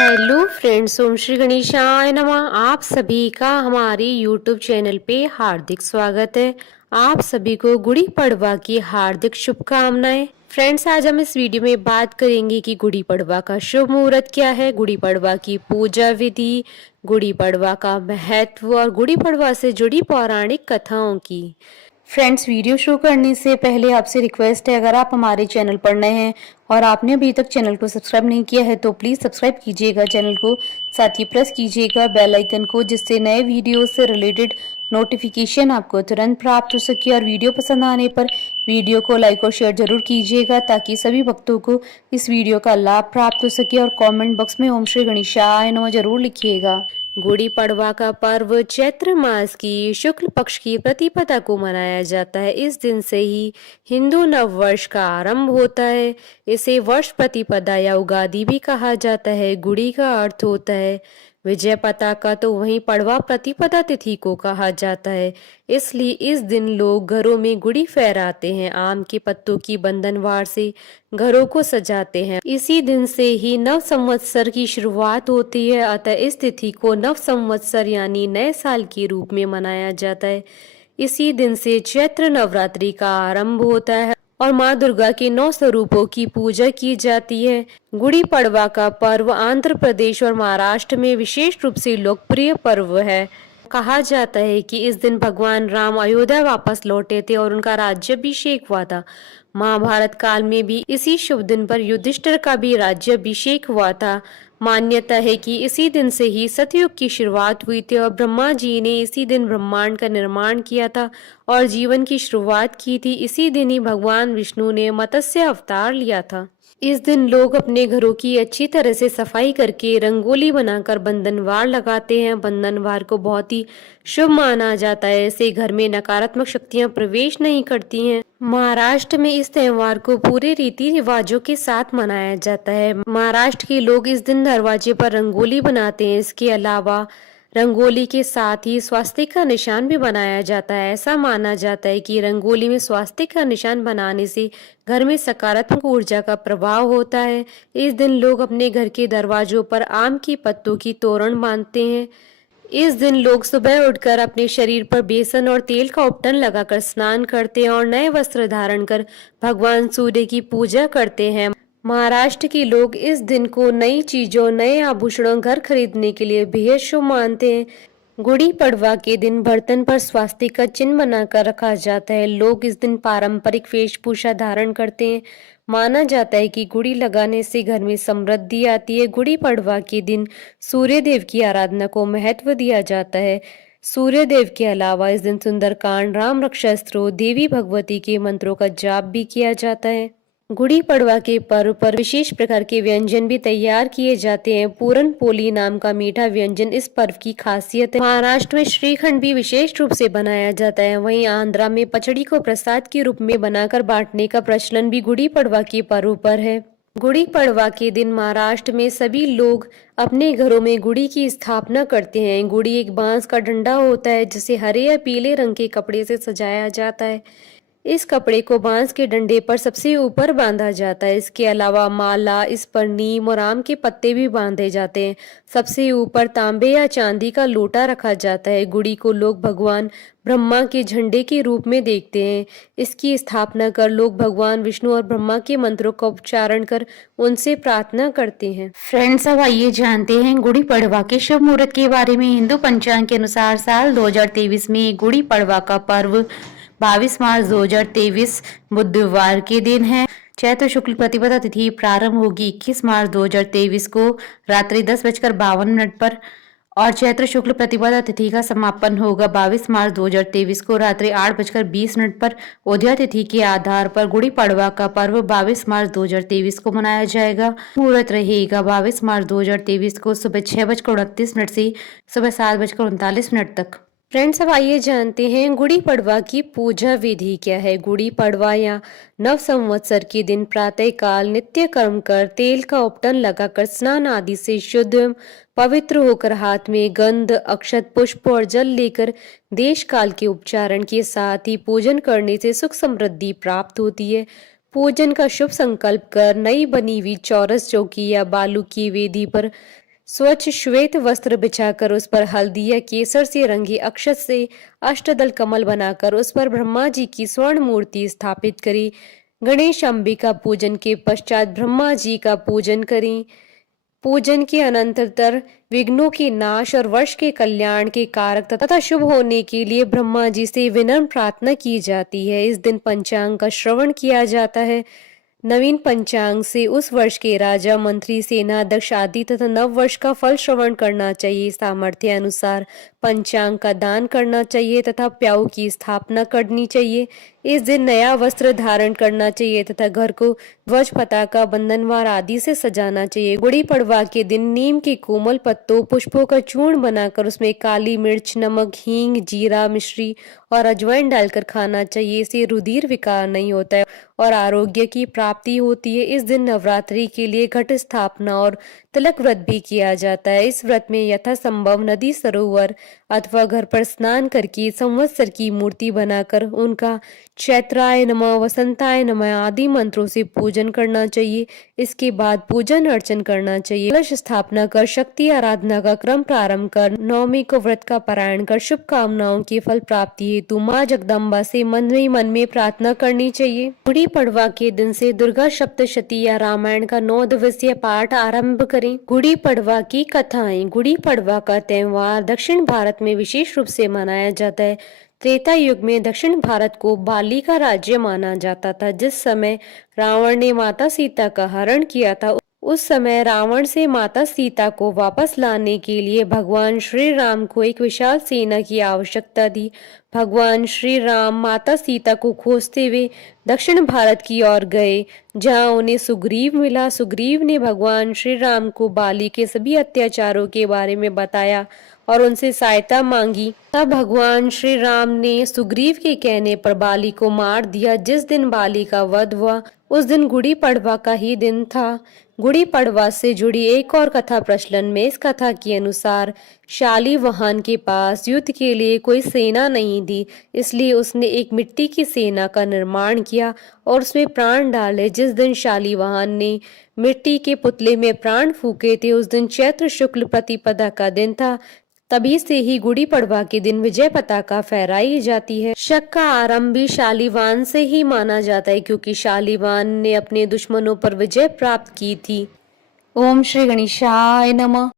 Hello friends, ओम श्री गणेशाय नमः। आप सभी का हमारे यूट्यूब चैनल पे हार्दिक स्वागत है। आप सभी को गुड़ी पड़वा की हार्दिक शुभकामनाएं। फ्रेंड्स, आज हम इस वीडियो में बात करेंगे कि गुड़ी पड़वा का शुभ मुहूर्त क्या है, गुड़ी पड़वा की पूजा विधि, गुड़ी पड़वा का महत्व और गुड़ी पड़वा से जुड़ी पौराणिक कथाओं की। फ्रेंड्स, वीडियो शुरू करने से पहले आपसे रिक्वेस्ट है, अगर आप हमारे चैनल पर नए हैं और आपने अभी तक चैनल को सब्सक्राइब नहीं किया है तो प्लीज़ सब्सक्राइब कीजिएगा चैनल को, साथ ही प्रेस कीजिएगा बेल आइकन को, जिससे नए वीडियो से रिलेटेड नोटिफिकेशन आपको तुरंत प्राप्त हो सके। और वीडियो पसंद आने पर वीडियो को लाइक और शेयर जरूर कीजिएगा ताकि सभी भक्तों को इस वीडियो का लाभ प्राप्त हो सके। और कमेंट बॉक्स में ओम श्री गणेशाय नमः जरूर लिखिएगा। गुड़ी पड़वा का पर्व चैत्र मास की शुक्ल पक्ष की प्रतिपदा को मनाया जाता है। इस दिन से ही हिंदू नव वर्ष का आरंभ होता है। इसे वर्ष प्रतिपदा या उगादि भी कहा जाता है। गुड़ी का अर्थ होता है विजय पताका, तो वहीं पड़वा प्रतिपदा तिथि को कहा जाता है। इसलिए इस दिन लोग घरों में गुड़ी फहराते हैं, आम के पत्तों की बंधनवार से घरों को सजाते हैं। इसी दिन से ही नव संवत्सर की शुरुआत होती है, अतः इस तिथि को नव संवत्सर यानी नए साल के रूप में मनाया जाता है। इसी दिन से चैत्र नवरात्रि का आरंभ होता है और माँ दुर्गा के 9 स्वरूपों की पूजा की जाती है। गुड़ी पड़वा का पर्व आंध्र प्रदेश और महाराष्ट्र में विशेष रूप से लोकप्रिय पर्व है। कहा जाता है कि इस दिन भगवान राम अयोध्या वापस लौटे थे और उनका राज्याभिषेक हुआ था। महाभारत काल में भी इसी शुभ दिन पर युधिष्ठिर का भी राज्याभिषेक हुआ था। मान्यता है कि इसी दिन से ही सतयुग की शुरुआत हुई थी और ब्रह्मा जी ने इसी दिन ब्रह्मांड का निर्माण किया था और जीवन की शुरुआत की थी। इसी दिन ही भगवान विष्णु ने मत्स्य अवतार लिया था। इस दिन लोग अपने घरों की अच्छी तरह से सफाई करके रंगोली बनाकर बंधनवार लगाते हैं। बंधनवार को बहुत ही शुभ माना जाता है। इससे घर में नकारात्मक शक्तियां प्रवेश नहीं करती हैं। महाराष्ट्र में इस त्योहार को पूरे रीति रिवाजों के साथ मनाया जाता है। महाराष्ट्र के लोग इस दिन दरवाजे पर रंगोली बनाते हैं। इसके अलावा रंगोली के साथ ही स्वास्तिक का निशान भी बनाया जाता है। ऐसा माना जाता है कि रंगोली में स्वास्तिक का निशान बनाने से घर में सकारात्मक ऊर्जा का प्रभाव होता है। इस दिन लोग अपने घर के दरवाजों पर आम की पत्तों की तोरण बांधते हैं। इस दिन लोग सुबह उठकर अपने शरीर पर बेसन और तेल का उपटन लगाकर स्नान करते हैं और नए वस्त्र धारण कर भगवान सूर्य की पूजा करते हैं। महाराष्ट्र के लोग इस दिन को नई चीजों, नए आभूषणों घर खरीदने के लिए बेहद शुभ मानते हैं। गुड़ी पड़वा के दिन बर्तन पर स्वास्तिक का चिन्ह बनाकर रखा जाता है। लोग इस दिन पारंपरिक वेशभूषा धारण करते हैं। माना जाता है कि गुड़ी लगाने से घर में समृद्धि आती है। गुड़ी पड़वा के दिन सूर्य देव की आराधना को महत्व दिया जाता है। सूर्य देव के अलावा इस दिन सुंदरकांड, राम रक्षा स्तोत्र, देवी भगवती के मंत्रों का जाप भी किया जाता है। गुड़ी पड़वा के पर्व पर विशेष प्रकार के व्यंजन भी तैयार किए जाते हैं। पूरन पोली नाम का मीठा व्यंजन इस पर्व की खासियत है। महाराष्ट्र में श्रीखंड भी विशेष रूप से बनाया जाता है। वहीं आंध्रा में पचड़ी को प्रसाद के रूप में बनाकर बांटने का प्रचलन भी गुड़ी पड़वा के पर्व पर है। गुड़ी पड़वा के दिन महाराष्ट्र में सभी लोग अपने घरों में गुड़ी की स्थापना करते हैं। गुड़ी एक बांस का डंडा होता है जिसे हरे या पीले रंग के कपड़े से सजाया जाता है। इस कपड़े को बांस के डंडे पर सबसे ऊपर बांधा जाता है। इसके अलावा माला, इस पर नीम और आम के पत्ते भी बांधे जाते हैं। सबसे ऊपर तांबे या चांदी का लोटा रखा जाता है। गुड़ी को लोग भगवान ब्रह्मा के झंडे के रूप में देखते हैं। इसकी स्थापना कर लोग भगवान विष्णु और ब्रह्मा के मंत्रों का उच्चारण कर उनसे प्रार्थना करते हैं। फ्रेंड्स, अब आइए जानते हैं गुड़ी पड़वा के शुभ मुहूर्त के बारे में। हिंदू पंचांग के अनुसार साल 2023 में गुड़ी पड़वा का पर्व 22 मार्च 2023 बुधवार के दिन है। चैत्र शुक्ल प्रतिपदा तिथि प्रारंभ होगी 21 मार्च 2023 को रात्रि 10:52 पर और चैत्र शुक्ल प्रतिपदा तिथि का समापन होगा 22 मार्च 2023 को रात्रि 8:20 पर। उदया तिथि के आधार पर गुड़ी पड़वा का पर्व 22 मार्च 2023 को मनाया जाएगा। मुहूर्त रहेगा 22 मार्च 2023 को सुबह 6:29 से सुबह 7:39 तक। फ्रेंड्स, अब आइए जानते हैं गुड़ी पड़वा की पूजा विधि क्या है। गुड़ी पड़वा या नव संवत्सर के दिन प्रातः काल नित्य कर्म कर तेल का उपटन लगाकर स्नान आदि से शुद्ध एवं पवित्र होकर हाथ में गंध, अक्षत, पुष्प और जल लेकर देश काल के उपचारण के साथ ही पूजन करने से सुख समृद्धि प्राप्त होती है। पूजन का शुभ संकल्प कर नई बनी हुई चौरस चौकी या बालू की वेदी पर स्वच्छ श्वेत वस्त्र बिछाकर उस पर हल्दी या केसर से रंगी अक्षत से अष्टदल कमल बनाकर उस पर ब्रह्मा जी की स्वर्ण मूर्ति स्थापित करी। गणेश अंबिका पूजन के पश्चात ब्रह्मा जी का पूजन करें। पूजन के अनंतर विघ्नों के नाश और वर्ष के कल्याण के कारक तथा शुभ होने के लिए ब्रह्मा जी से विनम्र प्रार्थना की जाती है। इस दिन पंचांग का श्रवण किया जाता है। नवीन पंचांग से उस वर्ष के राजा, मंत्री, सेनाध्यक्ष आदि तथा नव वर्ष का फल श्रवण करना चाहिए। सामर्थ्य अनुसार पंचांग का दान करना चाहिए तथा प्याऊ की स्थापना करनी चाहिए। इस दिन नया वस्त्र धारण करना चाहिए तथा घर को ध्वज, पताका, बंधनवार आदि से सजाना चाहिए। गुड़ी पड़वा के दिन नीम के कोमल पत्तों, पुष्पों का चूर्ण बनाकर उसमें काली मिर्च, नमक, हींग, जीरा, मिश्री और अजवाइन डालकर खाना चाहिए। इससे रुधिर विकार नहीं होता है और आरोग्य की प्राप्ति होती है। इस दिन नवरात्रि के लिए घट स्थापना और तिलक व्रत भी किया जाता है। इस व्रत में यथासंभव नदी, सरोवर अथवा घर पर स्नान करके संवत्सर की मूर्ति बनाकर उनका चैत्राय नमः, वसंताय नमः आदि मंत्रों से पूजन करना चाहिए। इसके बाद पूजन अर्चन करना चाहिए। कलश स्थापना कर शक्ति आराधना का क्रम प्रारंभ कर नवमी को व्रत का पारायण कर शुभकामनाओं की फल प्राप्ति हेतु माँ जगदम्बा से मन में प्रार्थना करनी चाहिए। गुड़ी पड़वा के दिन से दुर्गा सप्तशती या रामायण का 9 दिवसीय पाठ आरंभ करें। गुड़ी पड़वा की कथाएं। गुड़ी पड़वा का त्योहार दक्षिण भारत में विशेष रूप से मनाया जाता है। त्रेता युग में दक्षिण भारत को बाली का राज्य माना जाता था। जिस समय रावण ने माता सीता का हरण किया था, उस समय रावण से माता सीता को वापस लाने के लिए भगवान श्री राम को एक विशाल सेना की आवश्यकता थी। भगवान श्री राम माता सीता को खोजते हुए दक्षिण भारत की ओर गए, जहां उन्हें सुग्रीव मिला। सुग्रीव ने भगवान श्री राम को बाली के सभी अत्याचारों के बारे में बताया और उनसे सहायता मांगी। तब भगवान श्री राम ने सुग्रीव के कहने पर बाली को मार दिया। जिस दिन बाली का वध हुआ उस दिन गुड़ी पड़वा का ही दिन था। गुड़ी पड़वा से जुड़ी एक और कथा प्रचलन में। इस कथा के अनुसार शालीवाहन के पास युद्ध के लिए कोई सेना नहीं थी, इसलिए उसने एक मिट्टी की सेना का निर्माण किया और उसमें प्राण डाले। जिस दिन शालीवाहन ने मिट्टी के पुतले में प्राण फूके थे, उस दिन चैत्र शुक्ल प्रतिपदा का दिन था। तभी से ही गुड़ी पड़वा के दिन विजय पताका फहराई जाती है। शक का आरंभ भी शालीवान से ही माना जाता है, क्योंकि शालीवान ने अपने दुश्मनों पर विजय प्राप्त की थी। ओम श्री गणेशाय नमः।